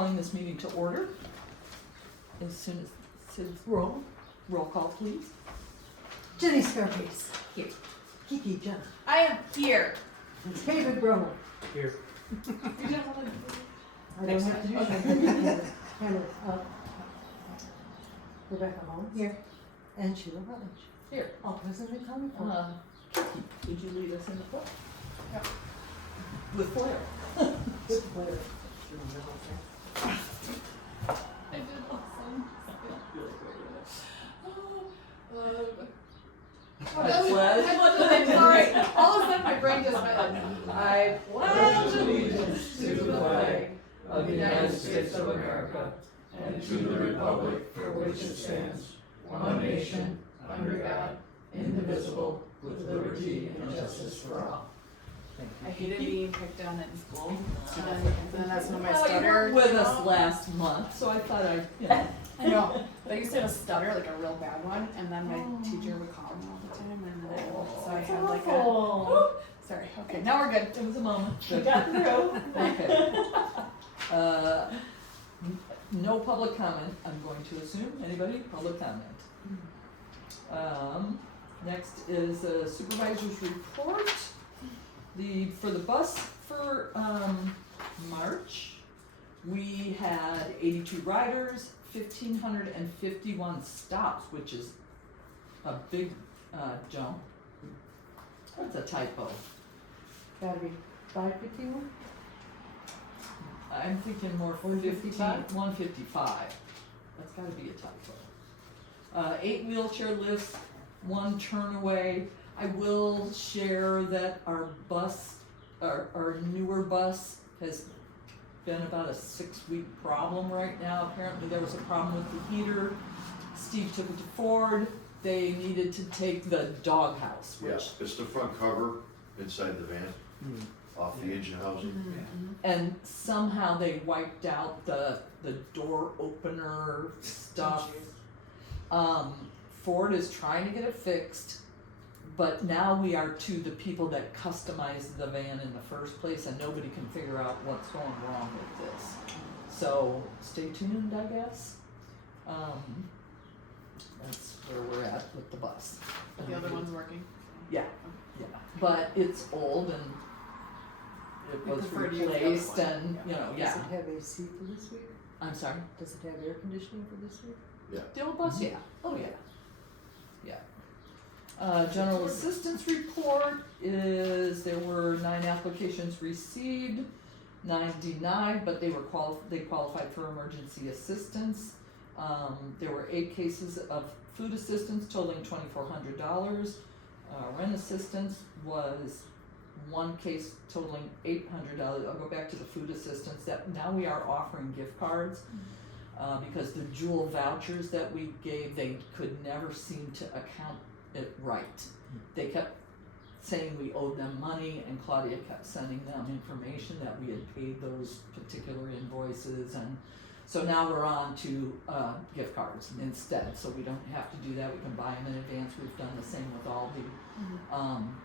calling this meeting to order. As soon as roll call, please. Jenny Scarface. Here. Kiki Jenna. I am here. David Brummel. Here. You don't have to. I don't have to do Okay. anything. Rebecca Mullins. Here. And Sheila Rutledge. Here. All present and counted for. Kiki, would you lead us in the pledge? Yep. With Blair. Good player. I did awesome. I'm sorry. All of a sudden my brain just went like, I pledge allegiance to the flag of the United States of America and to the republic for which it stands, one nation, under God, indivisible, with liberty and justice for all. I hated being picked on in school, and then that's when my Well, you stutter. were with us last month, so I thought I know. But I used to have a stutter, like a real bad one, and then my teacher would call me all the time, and then so I had like a. Sorry. Okay, now we're good. It was a moment. We got through. Okay. No public comment, I'm going to assume. Anybody? Public comment. Next is a supervisor's report. For the bus for March, we had 82 riders, 1,551 stops, which is a big jump. That's a typo. Gotta be 551? I'm thinking more 155? 155. That's gotta be a typo. 8 wheelchair lifts, 1 turnaway. I will share that our newer bus has been about a 6-week problem right now. Apparently there was a problem with the heater. Steve took it to Ford. They needed to take the doghouse, which Yeah, it's the front cover inside the van, off the engine housing. and somehow they wiped out the door opener stuff. Ford is trying to get it fixed, but now we are to the people that customized the van in the first place, and nobody can figure out what's going wrong with this. So stay tuned, I guess. That's where we're at with the bus. The other one's working. Yeah, yeah, but it's old and it I was prefer to use the other replaced one. and, you know, yeah. Does it have AC for this week? I'm sorry? Does it have air conditioning for this week? The old bus, yeah. Oh, yeah. Yeah. General assistance report is there were 9 applications received, 9 denied, but they qualified for emergency assistance. There were 8 cases of food assistance totaling $2,400. Rent assistance was 1 case totaling $800. I'll go back to the food assistance. That now we are offering gift cards. Because the Jewel vouchers that we gave, they could never seem to account it right. They kept saying we owed them money, and Claudia kept sending them information that we had paid those particular invoices, and so now we're on to gift cards instead, so we don't have to do that. We can buy them in advance. We've done the same with Aldi.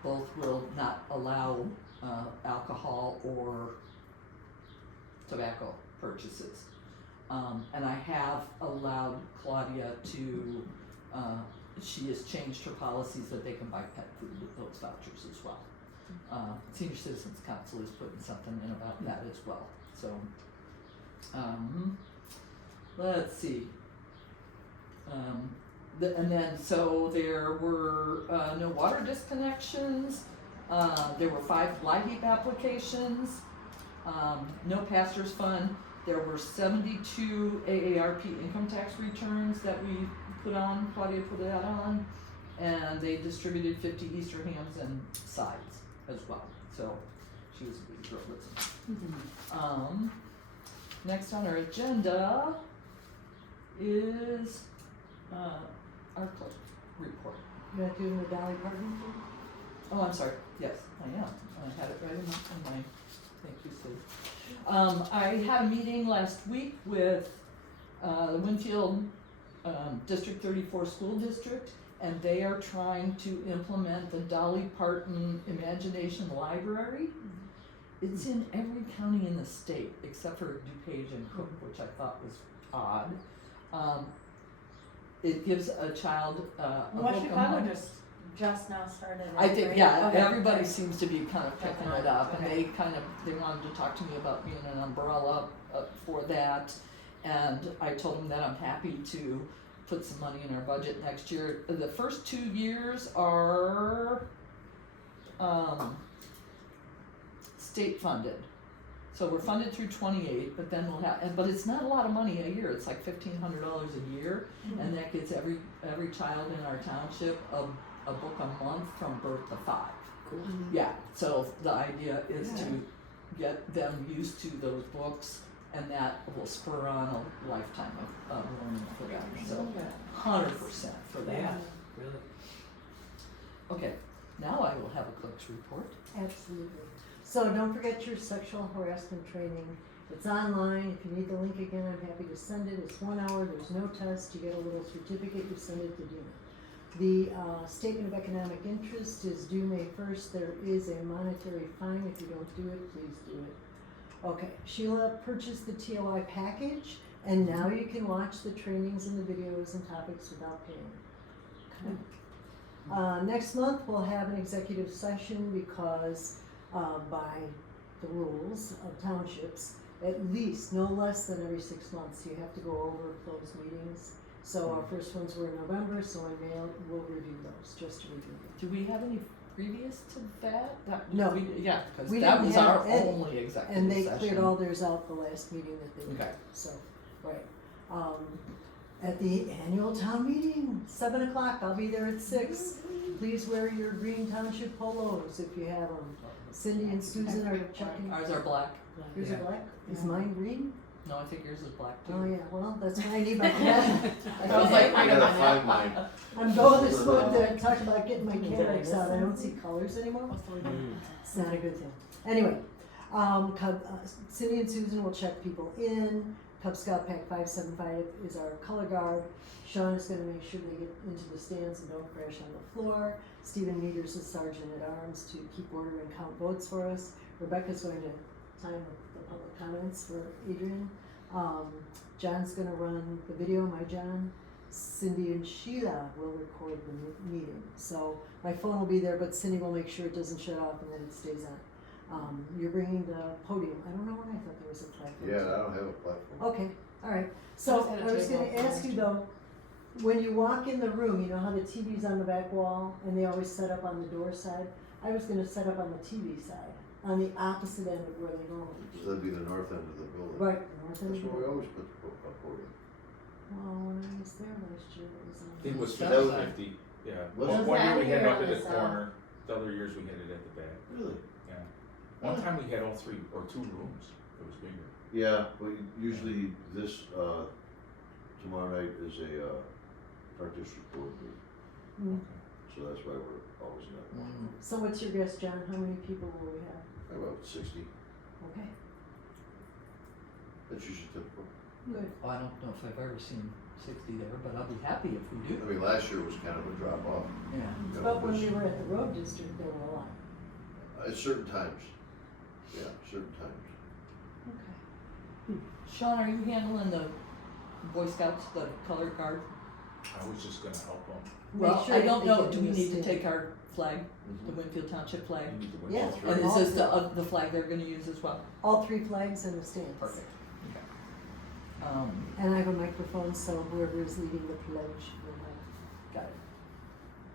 Both will not allow alcohol or tobacco purchases. And I have allowed Claudia to, she has changed her policies that they can buy pet food with those vouchers as well. Senior Citizens Council is putting something in about that as well. So, let's see. And then, so there were no water disconnections. There were 5 blight heap applications. No pastor's fund. There were 72 AARP income tax returns that we put on, Claudia put that on, and they distributed 50 Easter hams and sides as well. So she was a big girl, listen. Next on our agenda is our clerk report. You're not doing the Dolly Parton thing? Oh, I'm sorry. Yes, I am. I had it right in my thank you, Sue. I had a meeting last week with the Winfield District 34 School District, and they are trying to implement the Dolly Parton Imagination Library. It's in every county in the state except for DuPage and Cook, which I thought was odd. It gives a child a book Well, a Chicago month. just now started. I think, right? yeah, Okay. everybody seems to be kind of picking it up, and Okay. they wanted to talk to me about being an umbrella for that, and I told them that I'm happy to put some money in our budget next year. The first 2 years are, state funded. So we're funded through 28, but then we'll have, but it's not a lot of money a year, it's like $1,500 a year, and that gets every child in our township a book a month from birth to 5. Cool. Yeah, so the idea is to get them used to those books, and that will spur on a lifetime of learning for them, so 100% for that. Yeah, really. Okay, now I will have a clerk's report. Absolutely. So don't forget your sexual harassment training. It's online. If you need the link again, I'm happy to send it. It's 1 hour. There's no test. You get a little certificate. You send it to Dina. The statement of economic interest is due May 1st. There is a monetary fine. If you don't do it, please do it. Okay, Sheila purchased the TOI package, and now you can watch the trainings and the videos and topics without paying. Okay. Next month, we'll have an executive session because by the rules of townships, at least, no less than every 6 months, you have to go over closed meetings. So our first ones were in November, so in May we'll review those, just to review them. Do we have any previous to that? No. Yeah, because We that didn't was have our any, only executive And they session. cleared all theirs out the last meeting that they did. Okay. So, right. At the annual town meeting, 7 o'clock, I'll be there at 6. Please wear your green township polos if you have them. Cindy and Susan are checking. Ours are black. Yours are Yeah. black? Is mine green? No, I think yours is black too. Oh, yeah, well, that's why I need my camera. I was like, I wait a gotta minute. find mine. I'm going this month to talk about getting my cameras out. I don't see colors anymore. Mm. It's not a good thing. Anyway, Cindy and Susan will check people in. Cub Scout Pack 575 is our color guard. Sean is going to make sure they get into the stands and don't crash on the floor. Stephen Meters is Sergeant at Arms to keep order and count votes for us. Rebecca's going to time the public comments for Adrian. John's going to run the video, my John. Cindy and Sheila will record the meeting. So my phone will be there, but Cindy will make sure it doesn't shut off and then it stays on. You're bringing the podium. I don't know when I thought there was a platform. Yeah, I don't have a platform. Okay, all right. So Just had a I was table. gonna ask you though, when you walk in the room, you know how the TV's on the back wall and they always set up on the door side? I was gonna set up on the TV side, on the opposite end of where they normally So do. that'd be the north end of the building. Right, north end That's of the where we door. always put the podium. Well, when I was there last year, it was on. It was South 50-50, yeah. Was One it? one year we had it up On in the the south. corner, the other years we had it at the back, Really? yeah. One time we had all 3 or 2 rooms, it was bigger. Yeah, but usually this, tomorrow night is a, our district board meeting, Mm. so that's why we're always in that one. So what's your guess, John? How many people will we have? About 60, Okay, that's usually typical. good. Oh, I don't know if I've ever seen 60 there, but I'll be happy if we I do. mean, last year was kind of a drop off. Yeah. You know, But when because we were at the road district, there were a lot. at certain times, yeah, certain times. Okay. Sean, are you handling the Boy Scouts, the color guard? I was just gonna help them. Make Well, sure I that don't they know, get do in we the need to stand. take our flag, the Mhm. Winfield Township flag? You need to win Yeah. all 3. And is all this three. the flag they're gonna use as well? All 3 flags in the stands. Perfect. Okay. And I have a microphone, so whoever is leading the pledge will have. Got it.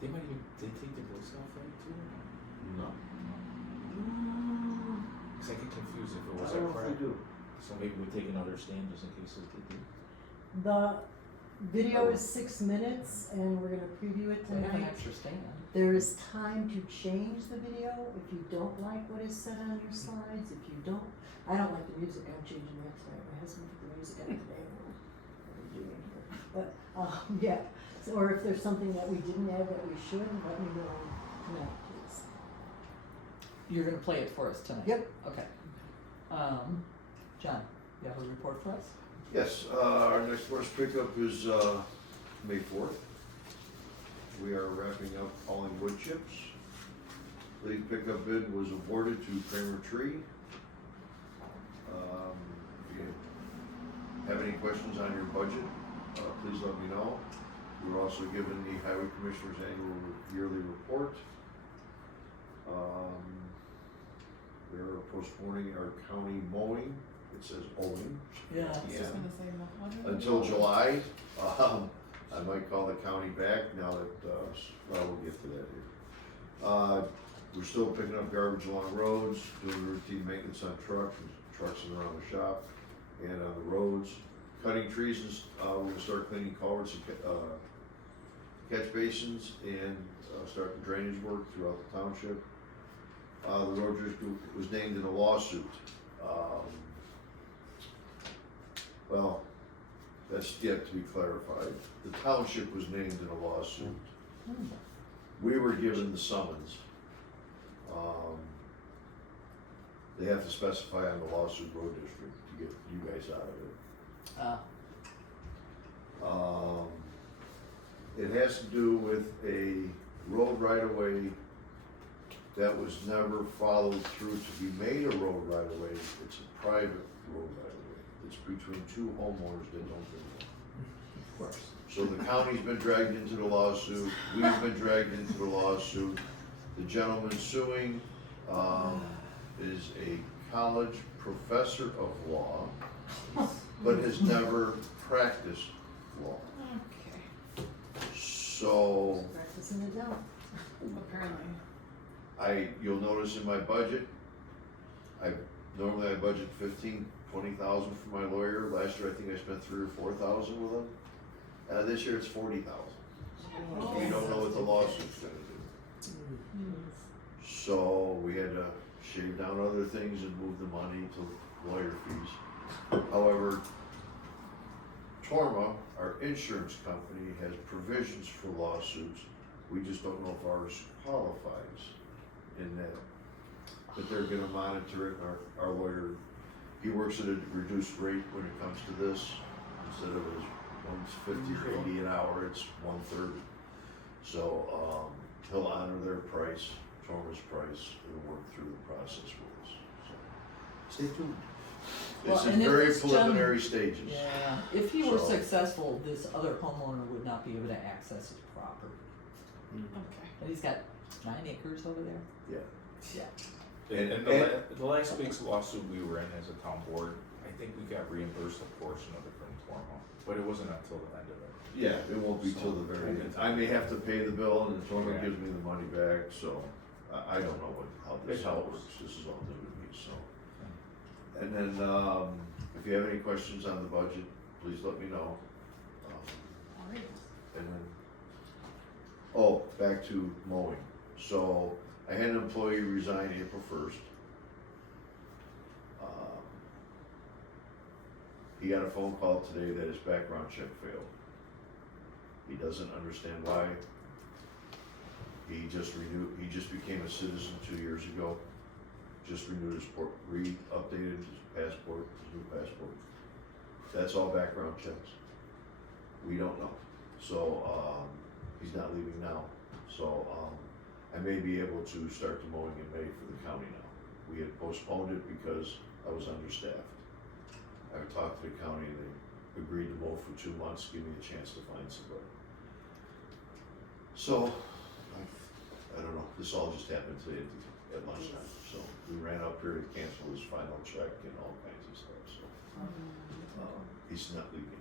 They might even, they take the Boy Scout flag too? No, Cause I get confused if it I was don't a know if crowd. they do. So maybe we take another stand just in case they do. The video is 6 minutes, and we're gonna preview it We have an tonight. extra stand. There is time to change the video if you don't like what is said on your slides. If you don't, I don't like the music. I'm changing that tonight. My husband put the music on today. What are we doing here? But yeah. So, or if there's something that we didn't add that we should, let me know tonight, please. You're gonna play it for us tonight? Yep. Okay. John, you have a report for us? Yes, our next horse pickup is, May 4th. We are wrapping up hauling wood chips. The pickup bid was awarded to Kramer Tree If you have any questions on your budget, please let me know. We were also given the Highway Commissioner's annual yearly report. We're postponing our county mowing, it says owing. Yeah. I was just gonna say, what? Until July. I might call the county back now that, well, we'll get to that here. We're still picking up garbage along roads, doing routine maintenance on trucks and around the shop, and on the roads. Cutting trees, we're gonna start cleaning culverts and catch basins, and start the drainage work throughout the township. The road district was named in a lawsuit. Well, that's yet to be clarified. The township was named in a lawsuit. We were given the summons. They have to specify on the lawsuit road district to get you guys out of it. It has to do with a road right-of-way that was never followed through to be made a road right-of-way. It's a private road right-of-way. It's between two homeowners that don't do it. Of course. So the county's been dragged into the lawsuit, we've been dragged into the lawsuit. The gentleman suing, is a college professor of law, but has never practiced law. Okay, So, Practicing it now. apparently. you'll notice in my budget, normally I budget 15,000-20,000 for my lawyer. Last year I think I spent 3,000 or 4,000 with him. This year it's 40,000. We don't know what the lawsuit's gonna do. So we had to shave down other things and move the money to lawyer fees. However, Torma, our insurance company, has provisions for lawsuits. We just don't know if ours qualifies in that. But they're gonna monitor it, and our lawyer, he works at a reduced rate when it comes to this. Instead of his 150 or 80 an hour, it's 130. So, he'll honor their price, Torma's price, and work through the process with us. So, stay tuned. Well, It's in and if very this preliminary stages. Yeah, if he were So- successful, this other homeowner would not be able to access his property. Okay. But he's got 9 acres over there. Yeah. Yeah. And the last week's lawsuit we were in as a town board, I think we got reimbursed a portion of it from Torma, but it wasn't until the end of it. Yeah, it won't be till the very end. I may have to pay the bill and then Torma Yeah. gives me the money back, so I don't know how this It all helps. works. This is all new to me, so. And then, if you have any questions on the budget, please let me know. Alright. And then, back to mowing. So I had an employee resign April 1st. He got a phone call today that his background check failed. He doesn't understand why. He just became a citizen 2 years ago. Just renewed his updated his passport, his new passport. That's all background checks. We don't know. So, he's not leaving now. So, I may be able to start the mowing in May for the county now. We had postponed it because I was understaffed. I talked to the county and they agreed to mow for 2 months, give me a chance to find somebody. So, I don't know, this all just happened today at lunchtime, so we ran up here to cancel his final check and all kinds of stuff, so. He's not leaving.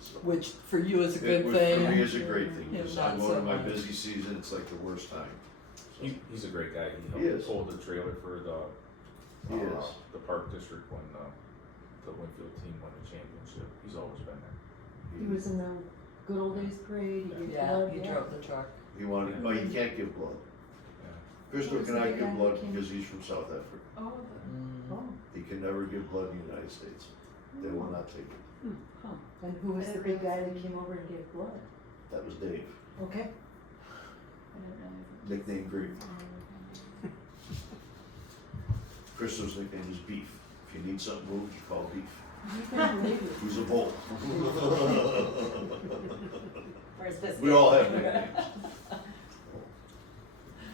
So, Which for you is a good for thing. me is a great thing, Him because not I'm so going to my much. busy season, it's like the worst time. So, He's a great guy. He He is. helped pull the trailer for He is. the park district when the Winfield team won the championship. He's always been there. He was in the good old days parade, he gave Yeah, blood, he drove the truck. He wanted, but he can't give blood. Yeah. Crystal Who's the cannot big guy give that blood came? because he's from South Africa. Oh, Oh, He can never give blood in the United States. They will not take it. huh. And who was the big guy that came over and gave blood? That was Dave, Okay. I didn't realize it. nickname Greek. Crystal's nickname is Beef. If you need something moved, you call Beef. He's a bull. Where's this? We all have nicknames.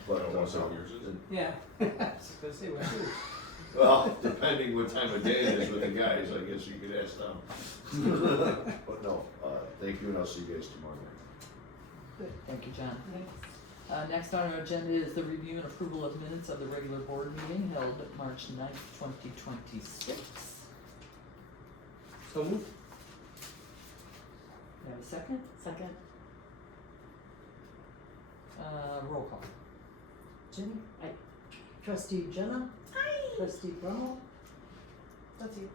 But, Once every year, is it? Yeah. I was gonna say, what's yours? Well, depending what time of day it is with the guys, I guess you could ask them. But no, thank you, and I'll see you guys tomorrow night. Good, thank you, John. Next on our agenda is the review and approval of minutes of the regular board meeting held March 9th, 2026. So moved. Do you have a second? Second. Roll call. Jenny? Aye. Trustee Jenna? Aye. Trustee Brummel? That's you.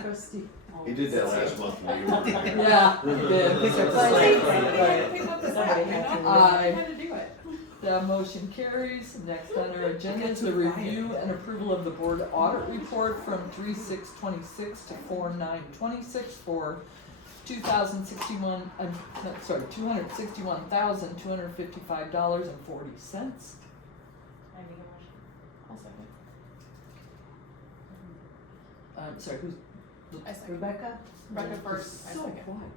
Trustee. He did that last month when you were here. Yeah, you did. Except for Somebody second. had to pick up the slack, Somebody you had know? to. Aye. I had to do it. The motion carries. Next on our agenda is the review and approval of the board audit report from 3/6/26 to 4/9/26 for $261,255.40. I make a motion. I'll second. Sorry, who's? I second. Rebecca? Rebecca first, I So second. quiet.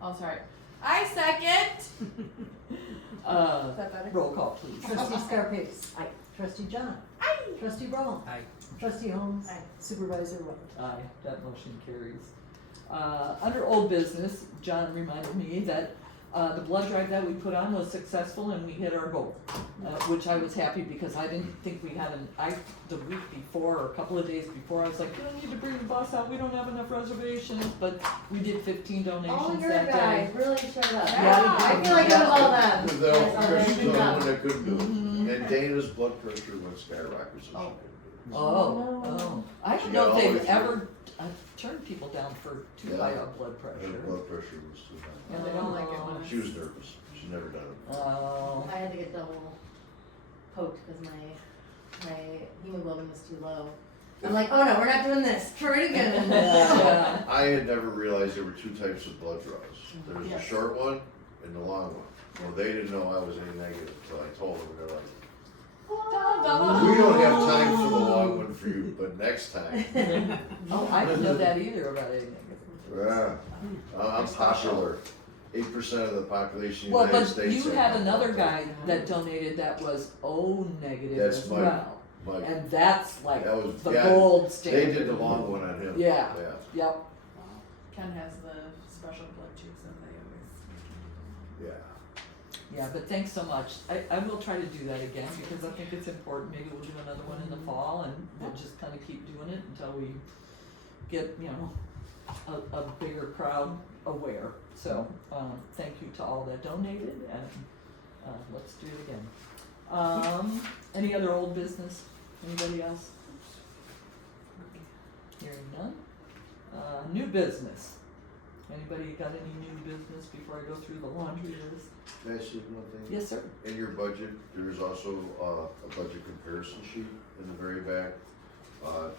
Oh, sorry. I second! Is that better? Roll call, please. Trustee Scarpace? Aye. Trustee Jenna? Aye. Trustee Brummel? Aye. Trustee Holmes? Aye. Supervisor Wilt? Aye, that motion carries. Under old business, John reminded me that, the blood drive that we put on was successful and we hit our goal. Which I was happy because I didn't think we had the week before or a couple of days before, I was like, you don't need to bring the bus out, we don't have enough reservations, but we did 15 All donations your that day. guys really showed up. Yeah. I feel like it was all them. Because Yes, Chris was the good only job. one that couldn't do Mhm. it. And Dana's blood pressure went skyrocket, so she Oh. couldn't do it. Oh. I She don't got know all if the they've way ever turned people down for too Yeah. high a blood pressure. Her blood pressure was too high. Yeah, they don't like it when She was nervous. She's never done it. Oh. I had to get double poked because my hemoglobin was too low. I'm like, oh no, we're not doing this. Try it again. Yeah. I had never realized there were two types of blood draws. There was the Yes. short one and the long one. Well, they didn't know I was any negative, so I told them, they're like, we don't have time for the long one for you, but next time. Oh, I didn't know that either about anything. Yeah, I'm popular. 8% of the population of Well, the United but States. you have had one. another guy that donated that was O negative That's as Mike. well. Mike, And that's like that was, the yeah, gold they standard. did the long one on him. Yeah. Yeah. Yep, Ken has the special blood tubes that they always. Yeah. yeah, but thanks so much. I will try to do that again because I think it's important. Maybe we'll do another one in the fall and we'll just kind of keep doing it until we get, a bigger crowd aware. So, thank you to all that donated and, let's do it again. Any other old business? Anybody else? Hearing none. New business. Anybody got any new business before I go through the laundry list? Can I say one thing? Yes, sir. In your budget, there's also a budget comparison sheet in the very back.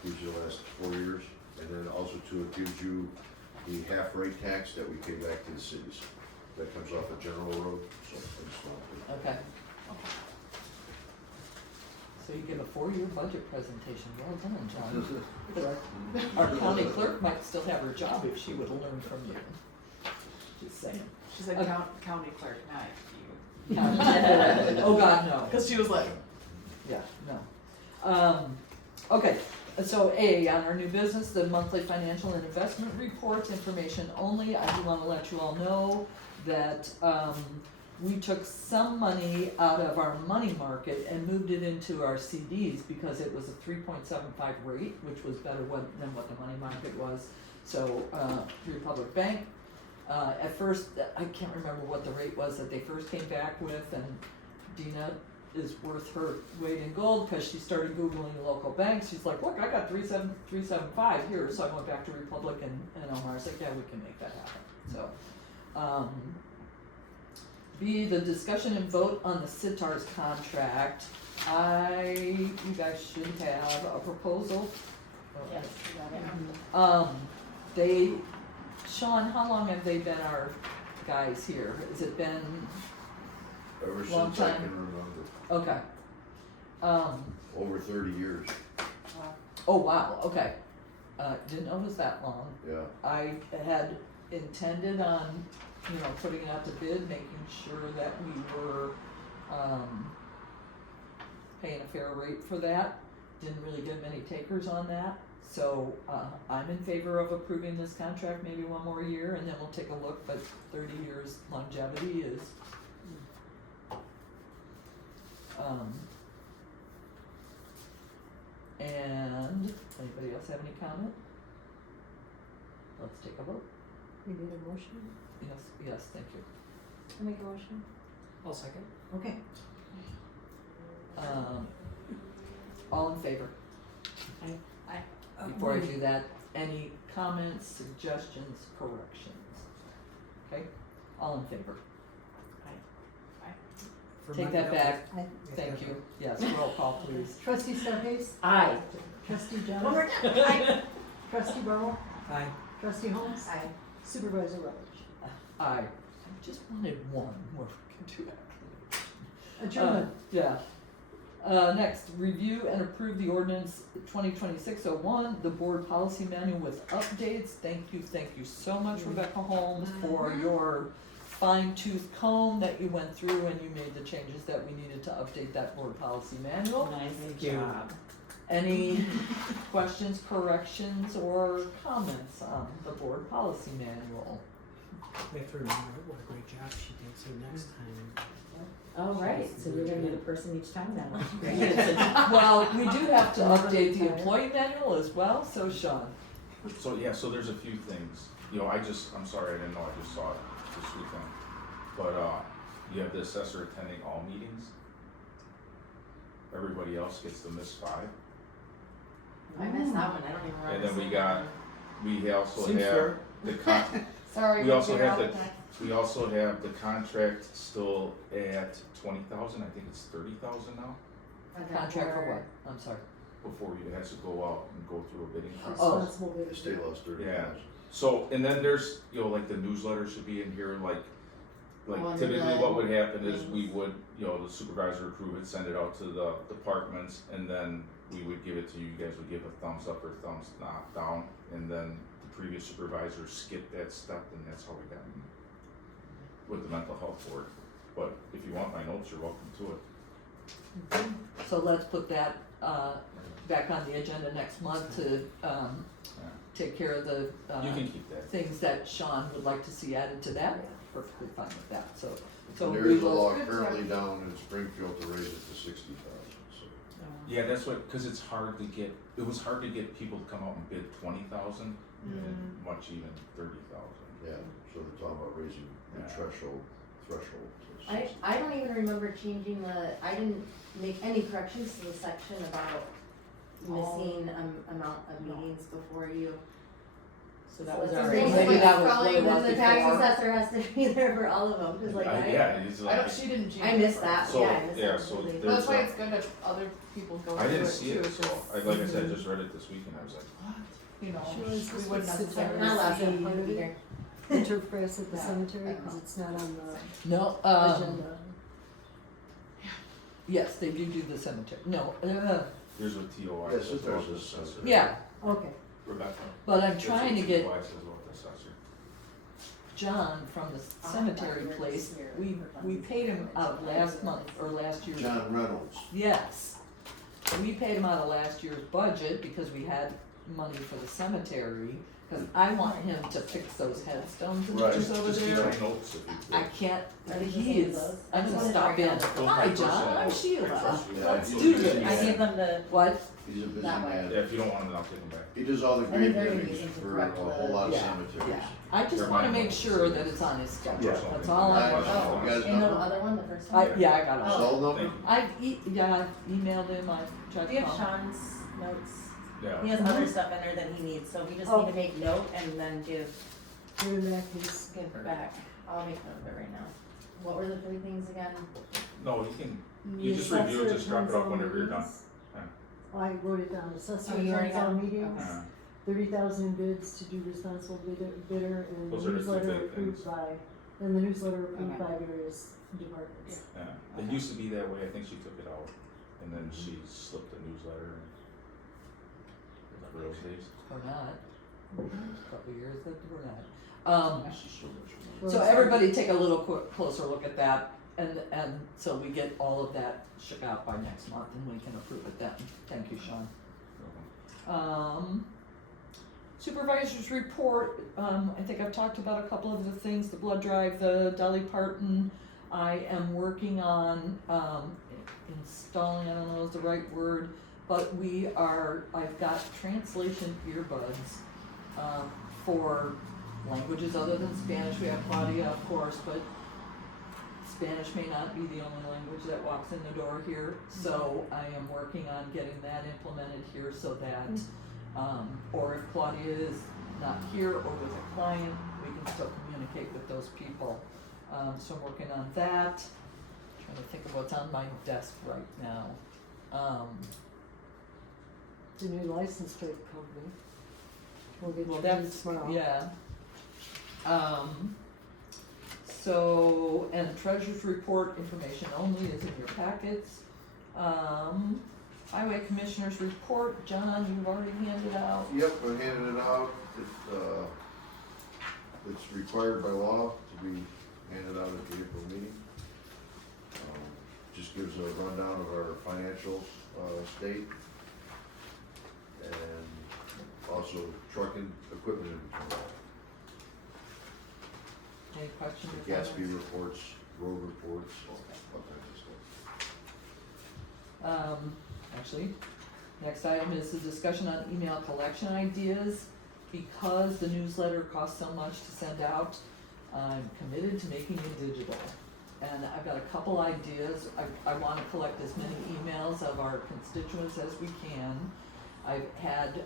Gives you the last 4 years, and then also too, it gives you the half rate tax that we pay back to the cities. That comes off of General Road, so I just wanted to. Okay. So you give a 4-year budget presentation. Well done, John. Our county clerk might still have her job if she would have learned from you. Just saying. She said Okay. county clerk, not Oh, God, no. you. Cause she was like, Yeah, no. Okay, so A, on our new business, the monthly financial and investment reports, information only. I do wanna let you all know that, we took some money out of our money market and moved it into our CDs because it was a 3.75 rate, which was better than what the money market was. So, Republic Bank, at first, I can't remember what the rate was that they first came back with, and Dina is worth her weight in gold because she started Googling local banks. She's like, look, I got 3.75 here, so I went back to Republic and Omar's like, yeah, we can make that happen. So, B, the discussion and vote on the SITAR's contract. You guys should have a proposal. Yes, you got it. Sean, how long have they been our guys here? Has it been, Ever Long since I time. can remember, okay. over 30 years, Oh, wow, okay. Didn't know it was that long. yeah. I had intended on, putting it out to bid, making sure that we were, paying a fair rate for that. Didn't really get many takers on that. So, I'm in favor of approving this contract, maybe one more year, and then we'll take a look, but 30 years longevity is, and anybody else have any comment? Let's take a vote. We need a motion? Yes, thank you. I make a motion. I'll second. Okay. All in favor? Aye. Before I do that, any comments, suggestions, corrections? Okay, all in favor? For Take my that notes, back, I- thank you. Yes, roll call please. Trustee Stefan, Aye. trustee One Jones, more time. Aye. trustee Burrell, Aye. trustee Holmes, Aye. supervisor Rutledge. Aye. I just wanted one more we can do that. Adjournment. Yeah. Next, review and approve the ordinance 2026-01, the board policy manual with updates. Thank you so much, Rebecca Holmes, for your fine-tooth comb that you went through and you made the changes that we needed to update that board policy manual. Thank you. Any questions, corrections, or comments on the board policy manual? We have to remember what a great job she did, so next time. Oh, right, so you're gonna be the person each time now. Well, we do have to update the employee manual as well, so Sean. So, yeah, so there's a few things, you know, I'm sorry, I didn't know, I just saw it this weekend. But, you have the assessor attending all meetings. Everybody else gets to miss 5. I missed that one, I don't even remember. And then we seeing got, that we also Seems have fair. the Sorry, we also you're have out. we also have the contract still at 20,000, I think it's 30,000 now, Okay, Contract for what? I'm sorry. before you has to go out and go through a bidding process. Oh. Responsible The bidder. state lost 30,000. Yeah. So, and then there's, you know, like the newsletter should be in here, like Oh, typically and what the would happen is things. we would, you know, the supervisor or crew would send it out to the departments, and then we would give it to you, you guys would give a thumbs up or thumbs not down, and then the previous supervisor skipped that step, and that's how we got in with the mental health board. But if you want my notes, you're welcome to it. So let's put that, back on the agenda next month to, take care of the, You can keep that. things that Sean would like to see added to that. Perfectly fine with that, so And there we is a will, law currently down in Springfield to raise it to 60,000, so. Yeah, that's what, cause it was hard to get people to come out and bid 20,000, and much even 30,000. Yeah, so they're talking about raising the Yeah. threshold to I don't even remember changing I didn't make any corrections to the section about missing amount of meetings before you. so that was So our, it's maybe that was probably what it was the tax before. assessor has to be there for all of them, cause like Yeah, it's I like, don't, she didn't change. I missed that, So, yeah, I missed yeah, that so completely. there's That's why a- it's good that other people go I through didn't it see too, it, so, 'cause, like I said, I just read it this week and I was like, what? You know, Sure, it's we just wouldn't what sits necessarily. on Not allowed to See, include either. Interpress at the Yeah. cemetery, cause it's not on the No, agenda. yes, they do the cemetery, no, here's what TOI Yes, says it about does the this, assessor. yeah, Okay, Rebecca. but I'm That's trying to what get TOI says about the assessor. John from the cemetery place, we paid him out last month, or last year's. John Reynolds. Yes, we paid him out of last year's budget because we had money for the cemetery, cause I want him to fix those headstones and Right. things over Just keep there. my notes if you I could. can't, Are they the he same is, clothes? I'm That's gonna what stop they're in, right now. hi Those are my John, I'm first Sheila, notes. Yeah, let's he's do a busy this. I gave them the, What? He's a busy That way. man. Yeah, if you don't want it, I'll take them back. He does all the I think grave they're digging using to for a correct whole the- lot of Yeah, cemeteries. yeah, I just They're wanna mine. make sure that it's on his schedule, Yeah. that's all I I- want. oh, You guys and the know- other one, the first one? Yeah, I got it. Cell number? Thank you. I've emailed him, I tried Do to you call have him. Sean's notes? He Yeah, has other stuff in there that he needs, so we just Oh. need to make note and then give give him back his, back. I'll make note of it right now. What were the 3 things again? no, you can, the you just review it, assessor just drop it attends off all whenever you're done. meetings. I wrote it down, assessor Oh, you already attends all got it? meetings, Uh, 30,000 bids to do responsible bidder, and the Those are the two newsletter big approved things. by, and the newsletter approved Okay. by various departments. yeah, it used to be that way, I think she took it out, and then she slipped the newsletter and. Remember those days? Or not, Mm-hmm. a couple years that we're not. Well, So it's- everybody take a little closer look at that. and so we get all of that shook out by next month and we can approve it then. Thank you, Sean. Supervisor's report, I think I've talked about a couple of the things, the blood drive, the Dolly Parton. I am working on, installing, I don't know if it's the right word, but I've got translation earbuds, for languages other than Spanish. We have Claudia, of course, but Spanish may not be the only language that walks in the door here. So I am working on getting that implemented here so that, or if Claudia is not here or with a client, we can still communicate with those people. So I'm working on that. Trying to think of what's on my desk right now. The new license plate company. We'll get Well, you that's, these tomorrow. yeah. So, and treasurer's report information only is in your packets. Highway commissioner's report, John, you've already handed out. Yep, I handed it out. It's required by law to be handed out at the April meeting. Just gives a rundown of our financial state and also trucking equipment inventory. Any questions or The gas fee comments? reports, road reports, all kinds of stuff. Actually, next item is the discussion on email collection ideas. Because the newsletter costs so much to send out, I'm committed to making it digital. And I've got a couple ideas. I wanna collect as many emails of our constituents as we can. I've had,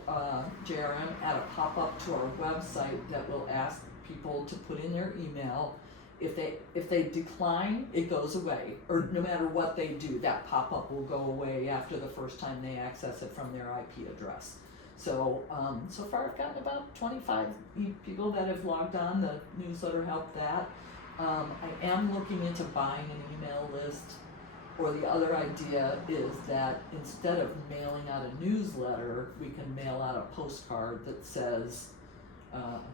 JRM add a pop-up to our website that will ask people to put in their email. If they decline, it goes away, or no matter what they do, that pop-up will go away after the first time they access it from their IP address. So, so far I've gotten about 25 people that have logged on. The newsletter helped that. I am looking into buying an email list, or the other idea is that instead of mailing out a newsletter, we can mail out a postcard that says,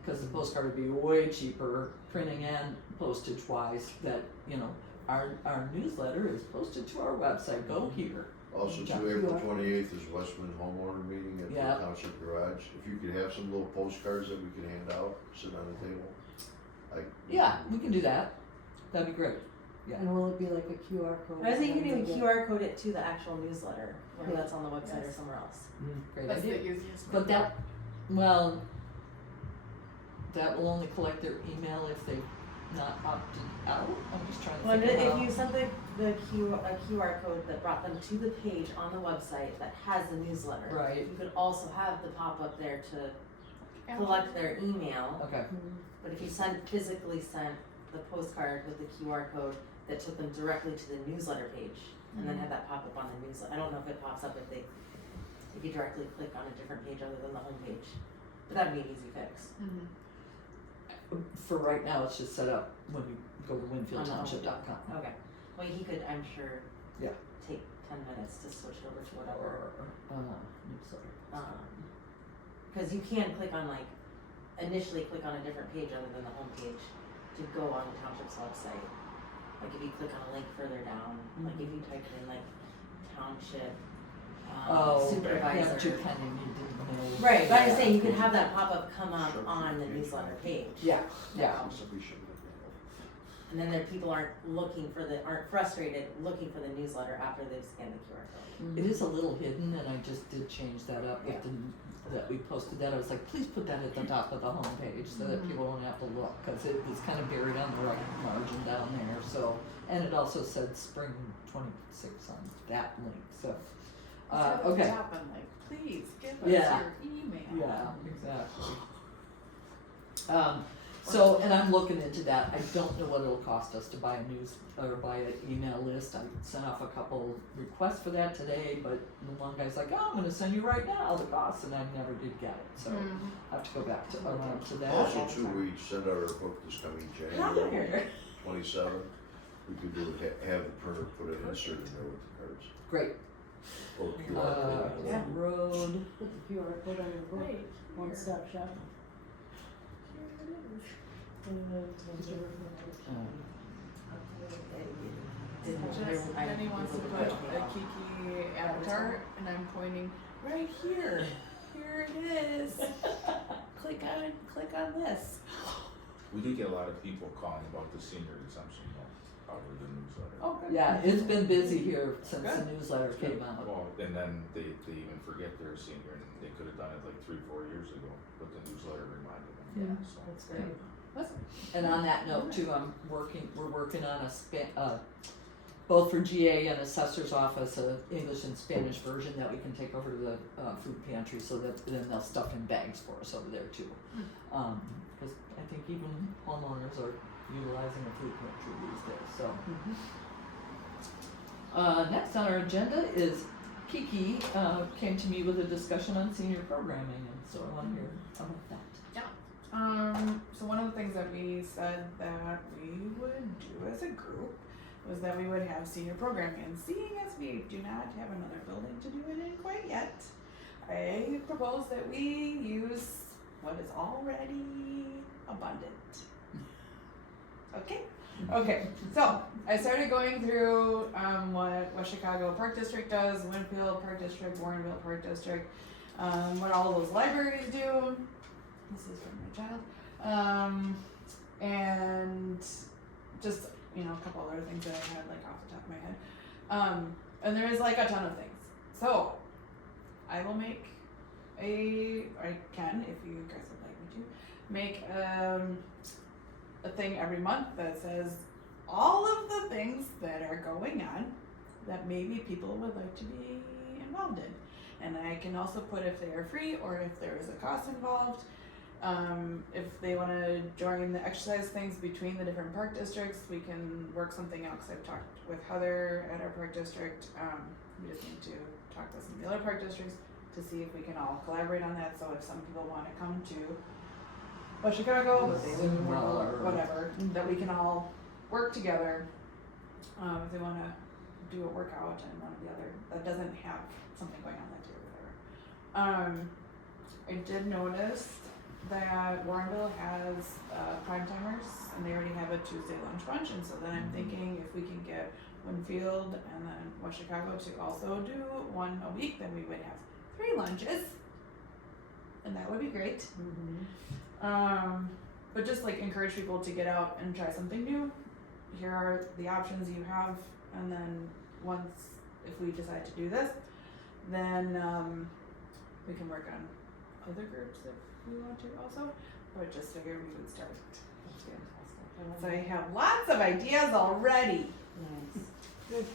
because the postcard would be way cheaper printing and postage wise, that, you know, our newsletter is posted to our website, go here. Also, Yeah. too, April 28th is Westman homeowner meeting at Yeah. the township garage. If you could have some little postcards that we could hand out, sit on the table. Yeah, we can do that. That'd be great. Yeah. And will it be like a QR code? I was thinking you and can then QR code it to the actual newsletter, whether Yeah. that's on the website or Yes. somewhere else. Great That's idea. the easiest. But that, well, that will only collect their email if they've not opted out. I'm just trying to Well, think if about. you sent a QR code that brought them to the page on the website that has the newsletter. Right. You could also have the pop-up there to collect their email, Okay. but if you physically sent the postcard with the QR code that took them directly to the newsletter page, and then have that pop up on the newsletter. I don't know if it pops up if you directly click on a different page other than the home page, but that'd be an easy fix. For right now, it's just set up when you go to winfieldtownship.com. Okay, well, he could, I'm sure, Yeah. take 10 minutes to switch it over to whatever. Or, newsletter. Cause you can click on initially click on a different page other than the home page to go on the township's website. Like if you click on a link further down, like if you type in township, Oh, supervisor. yeah, but you kind of need to know. Right, but I'm saying you could have that pop up come up on the newsletter page. Yeah, yeah. And then people aren't frustrated looking for the newsletter after they've scanned the QR code. It is a little hidden, and I just did change that up with that we posted that. I was like, please put that at the top of the homepage so that people don't have to look, because it was kind of buried on the right margin down there. So, and it also said spring 26 on that link. So, okay. Please give us Yeah. your email. Yeah, exactly. So, and I'm looking into that. I don't know what it'll cost us to buy a buy an email list. I sent off a couple requests for that today, but the one guy's like, "Oh, I'm going to send you right now the cost," and I never did get it. So I have to go back to around to that. Also, too, we send out our book this coming January 27th. We could do have the printer put an insert in there with the cards. Great. Or QR code. Road. Put the QR code on your book, Great. one-stop shop. Jenny wants to put a Kiki avatar, and I'm pointing right here. Here it is. Click on this. We do get a lot of people calling about the senior exemption though, out of the newsletter. Oh, good. Yeah, it's been busy here since the Good. newsletter came out. Well, and then they even forget they're a senior, and they could have done it like 3-4 years ago, but the newsletter reminded them. Yeah. So. That's great. And on that note too, we're working on both for GA and assessor's office, a English and Spanish version that we can take over to the food pantry, so that then they'll stuff in bags for us over there too. Cause I think even homeowners are utilizing a food pantry these days, so. Next on our agenda is Kiki, came to me with a discussion on senior programming, and so I wanna hear about that. So one of the things that we said that we would do as a group was that we would have senior programming, and seeing as we do not have another building to do it in quite yet, I propose that we use what is already abundant. Okay, so I started going through what West Chicago Park District does, Winfield Park District, Warrenville Park District, what all those libraries do. This is from my child. And just, you know, a couple other things that I had like off the top of my head. And there is like a ton of things. So I will make I can, if you guys would like me to, make a thing every month that says all of the things that are going on that maybe people would like to be involved in. And I can also put if they are free or if there is a cost involved. If they want to join the exercise things between the different park districts, we can work something out, because I've talked with Heather at our park district. We just need to talk to some of the other park districts to see if we can all collaborate on that. So if some people want to come to West Chicago, but they live in Winfield or whatever, that we can all work together. If they want to do a workout and one or the other that doesn't have something going on that day or whatever. I did notice that Warrenville has prime timers, and they already have a Tuesday lunch bunch, and so then I'm thinking if we can get Winfield and then West Chicago to also do one a week, then we would have 3 lunches, and that would be great. But just like encourage people to get out and try something new. Here are the options you have, and then once, if we decide to do this, then we can work on other groups if we want to also, but just figure we would start. So I have lots of ideas already. Good.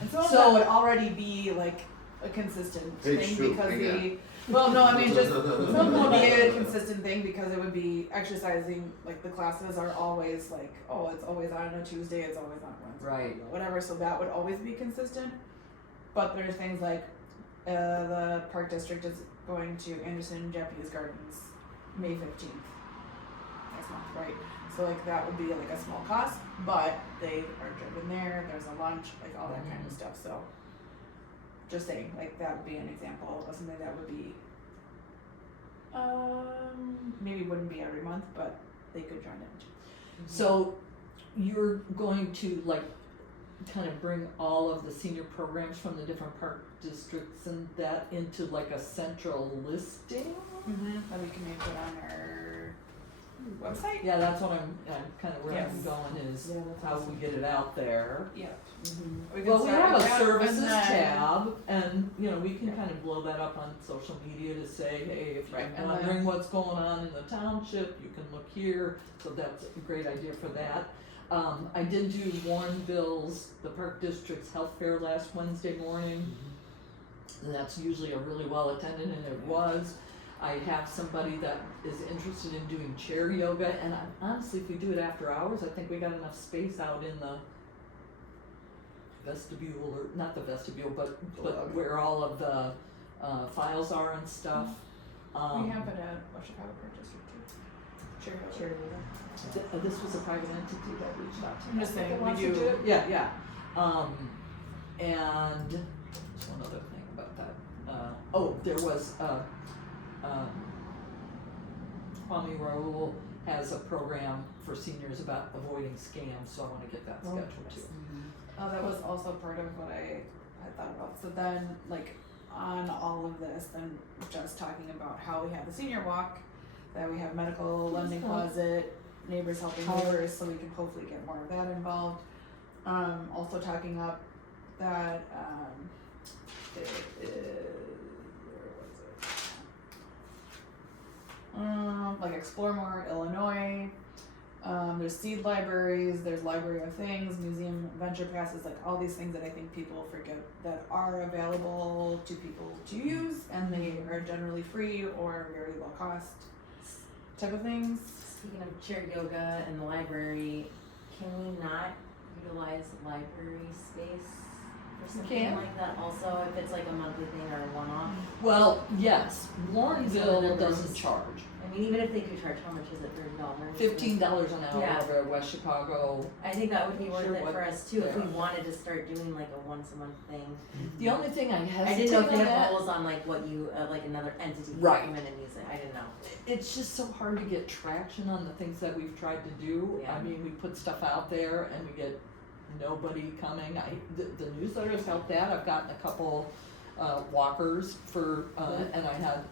And some of them would already be like a consistent Page thing 2, because again. well, no, I mean just some of them would be a consistent thing because it would be exercising, like the classes are always like, oh, it's always on a Tuesday, it's always on Wednesday, Right. whatever, so that would always be consistent. But there's things like the park district is going to Anderson Japanese Gardens May 15th next month, right? So like that would be like a small cost, but they are driven there, there's a lunch, like all that kind of stuff, so just saying, like that would be an example of something that would be maybe wouldn't be every month, but they could join it. So you're going to like kind of bring all of the senior programs from the different park districts and that into like a central listing? That we can maybe put on our website. Yeah, that's what I'm kind of where I'm Yes. going is Yeah, that's how we get it out there. Yeah. Well, we have a services and then- tab, and you know we can kind of blow that up on social media to say, hey, if you're Right, and wondering then- what's going on in the township, you can look here. So that's a great idea for that. I did do Warrenville's, the Park District's health fair last Wednesday morning. And that's usually a really well attended, and it was. I have somebody that is interested in doing chair yoga, and honestly, if we do it after hours, I think we got enough space out in the vestibule, or not the vestibule, but where all of the files are and stuff. We have it at West Chicago Park District too. Sure. This was a private entity that reached out to me. I'm just saying, That we wants to do- it. Yeah. And there's one other thing about that. There was Kwame Raoul has a program for seniors about avoiding scams, so I wanna get that scheduled too. Oh, that was also part of what I thought about. So then, like, on all of this, then just talking about how we have the senior walk, that we have medical lending closet, neighbors helping neighbors, so we can hopefully get more of that involved. Also talking up that, it is, where was it? Like Explore More Illinois. There's seed libraries, there's library of things, museum venture passes, like all these things that I think people forget that are available to people to use, and they are generally free or very low cost type of things. Speaking of chair yoga and the library, can we not utilize library space for something Can. like that also, if it's like a monthly thing or a one-off? Well, yes, Some Warrenville numbers. doesn't charge. I mean, even if they could charge, how much is it, $30? $15 an hour Yeah. over at West Chicago. I think that would be worth Sure, it what- for us too, if we yeah. wanted to start doing like a once a month thing. The only thing I I hesitate didn't know if on they have that, rules on like what you, like another entity could Right. come in and use it, I didn't know. it's just so hard to get traction on the things that we've tried to do. Yeah. I mean, we put stuff out there and we get nobody coming. The newsletter has helped that. I've gotten a couple walkers for, and I had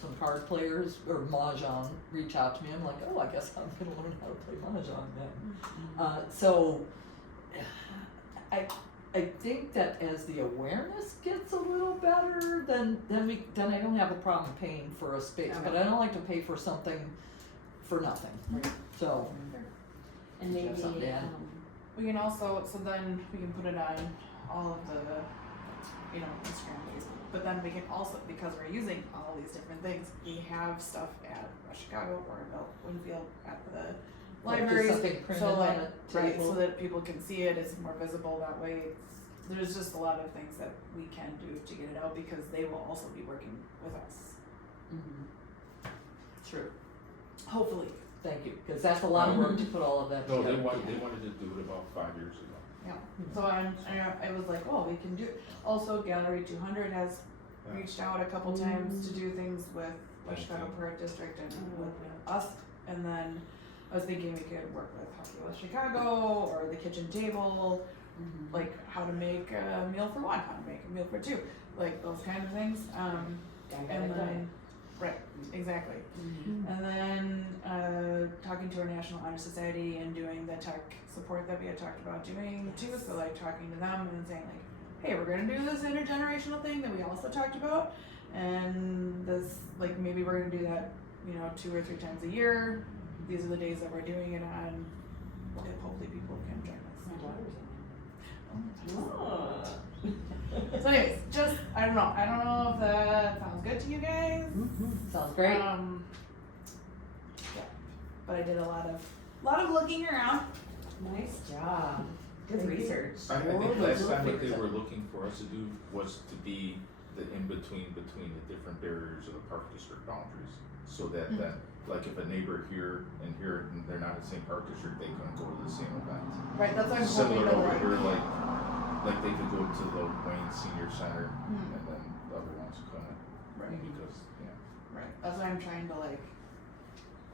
some card players or mahjong reach out to me. I'm like, oh, I guess I'm gonna learn how to play mahjong then. So I think that as the awareness gets a little better, then I don't have a problem paying for a space. But I don't like to pay for something for nothing. So And Did you maybe, have something to add? We can also, so then we can put it on all of the, Instagram, Facebook, but then we can also, because we're using all these different things, we have stuff at West Chicago or Winfield at the like just libraries. something printed So on like, a right, table. so that people can see it, it's more visible that way. There's just a lot of things that we can do to get it out because they will also be working with us. True. Hopefully. Thank you, because that's a lot of work to put all of that No, together. they wanted to do it about 5 years ago. Yeah. So I was like, well, we can do. Also, Gallery 200 has reached out a couple times to do things with West Chicago Park District and with us. And then I was thinking we could work with Hockey West Chicago or the kitchen table, like how to make a meal for one, how to make a meal for two, like those kind of things. And then, right, exactly. And then talking to our National Honor Society and doing the tech support that we had talked about doing too. So like talking to them and saying like, hey, we're gonna do this intergenerational thing that we also talked about, and this like maybe we're gonna do that 2 or 3 times a year. These are the days that we're doing it on, and hopefully people can join us. So anyways, just I don't know if that sounds good to you guys. Sounds great. Yeah, but I did a lot of looking around. Nice job. Good Thank you. research. I think Or last we'll time what figure they it were looking for us to do was to be the in-between between the different barriers of the park district boundaries. So that, like if a neighbor here and they're not in the same park district, they couldn't go to the same event. Right, that's what I'm hoping Similar to over like. here, like they could go to the Wayne Senior Center and then the other ones couldn't. Right. Because, Right, that's what I'm trying to like.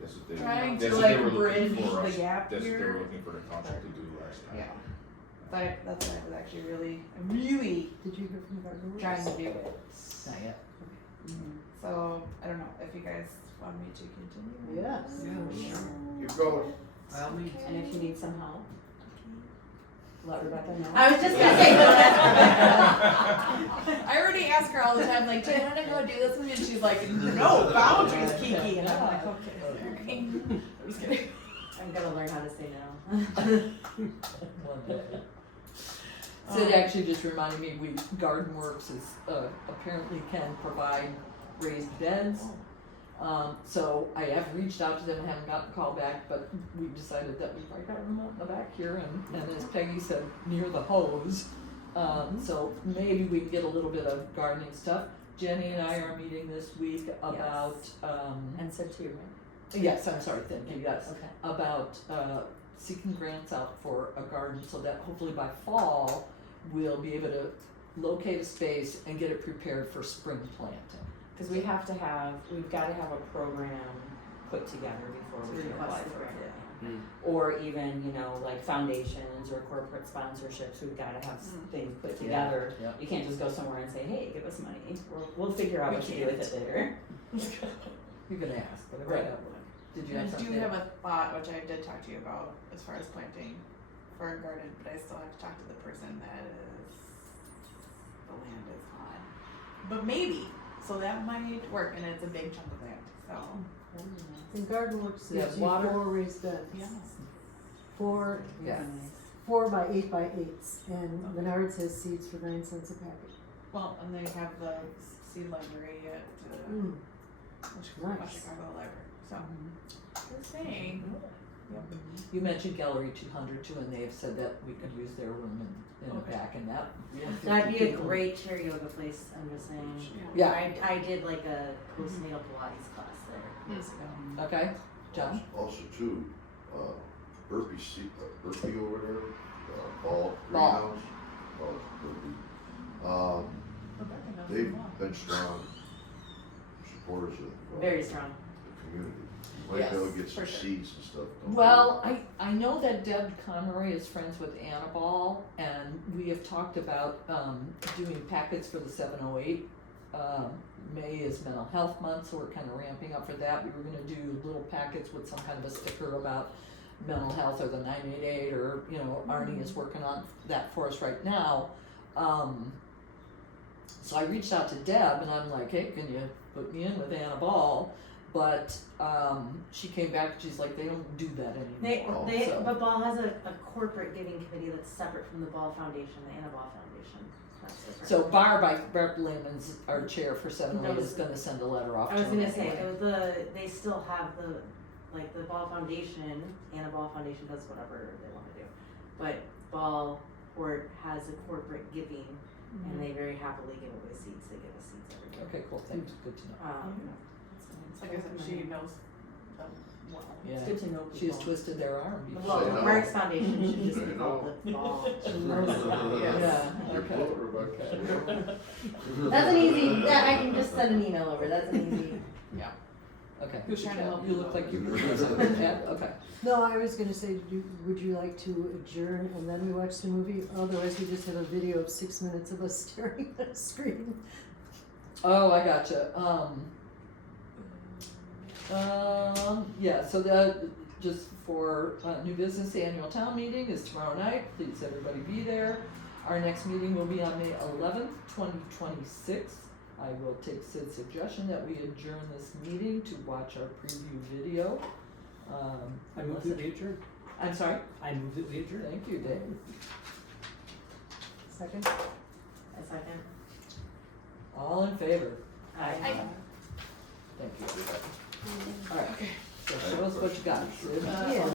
that's what they, Trying that's to what they like were looking bridge for the us. gap That's what they here. were looking for the township to do last time. Yeah. That's what I was actually really Did you hear from the garden? trying to do it. Not yet. So I don't know if you guys want me to continue. Yes. Keep going. And if you need some help. Let Rebecca know. I was just gonna say, don't I already ask her all the time, like, do you want to go do this with me? And she's like, no, boundaries, Kiki. And I'm like, okay. I'm just kidding. I'm gonna learn how to say no. Sid actually just reminded me, Garden Works is, apparently can provide raised beds. So I have reached out to them and haven't gotten a call back, but we decided that we probably got them out in the back here and as Peggy said, near the hose. So maybe we can get a little bit of gardening stuff. Jenny and I are meeting this week about, And so too, right? yes, I'm sorry, thank you, yes. Okay. About seeking grants out for a garden so that hopefully by fall, we'll be able to locate a space and get it prepared for spring planting. Because we've got to have a program put together before we can Request apply the for grant. it. Or even, you know, like foundations or corporate sponsorships, we've gotta have things put together. Yeah. You can't just go somewhere and say, hey, give us money, we'll figure out We what to do with it later. You can ask, whatever Right. that would. Did you I have do something? have a thought, which I did talk to you about as far as planting for a garden, but I still have to talk to the person that is, the land is on. But maybe, so that might work, and it's a big chunk of land, so. And Garden Works Yeah, gives you water. 4 raised beds. Yeah. 4 Yeah. 4 by 8 by 8s, and Menards has seeds for 9 cents a packet. Well, and they have the seed library at, Mm. Chicago Library, so. Just saying. You mentioned Gallery 200 too, and they have said that we could use their room in the Okay. back, and that. That'd be a great chair yoga place, I'm just saying. Yeah. I did like a postnatal Pilates class there years ago. Okay, John? Also too, Burpee Burpee over there, Ball Ball. Greenhouse, Burpee. They've been strong supporters of Very strong. the community. You might be able to get some for sure. seeds and stuff. don't Well, I know that Deb Conroy is friends with Annabelle, and we have talked about doing packets for the 708. May is mental health month, so we're kind of ramping up for that. We were gonna do little packets with some kind of a sticker about mental health or the 988, or, you know, Arnie is working on that for us right now. So I reached out to Deb and I'm like, hey, can you put me in with Annabelle? But she came back and she's like, they don't do that anymore. So- But Ball has a corporate giving committee that's separate from the Ball Foundation, the Anna Ball Foundation. That's different. So Barb Lehman's our chair for 708 is gonna send a letter off to I was him gonna say, anyway. they still have the Ball Foundation, Anna Ball Foundation does whatever they wanna do. But Ball Port has a corporate giving, and they very happily give away seats, they give us seats every year. Okay, cool, thanks, good to know. Like I said, she knows them well. Yeah, It's good to know people. she has twisted their arm before. Well, Say the no. Marks Foundation should just Say be no. called the Ball. Yeah, You're okay. clever, Rebecca. That's an easy, that I can just send an email over, that's an easy. Okay. Who's trying to help You you? look like you were doing something, Deb, okay. No, I was gonna say, would you like to adjourn and then we watch the movie? Otherwise, we just have a video of 6 minutes of us staring at a screen. Oh, I gotcha. Yeah, so just for new business, the annual town meeting is tomorrow night. Please, everybody be there. Our next meeting will be on May 11th, 2026. I will take Sid's suggestion that we adjourn this meeting to watch our preview video. I move that we adjourn. I'm sorry? I move that we adjourn. Thank you, Dave. Second? A second. All in favor? Aye. Thank you, everybody. All right, so show us what you got, Sid. Yeah.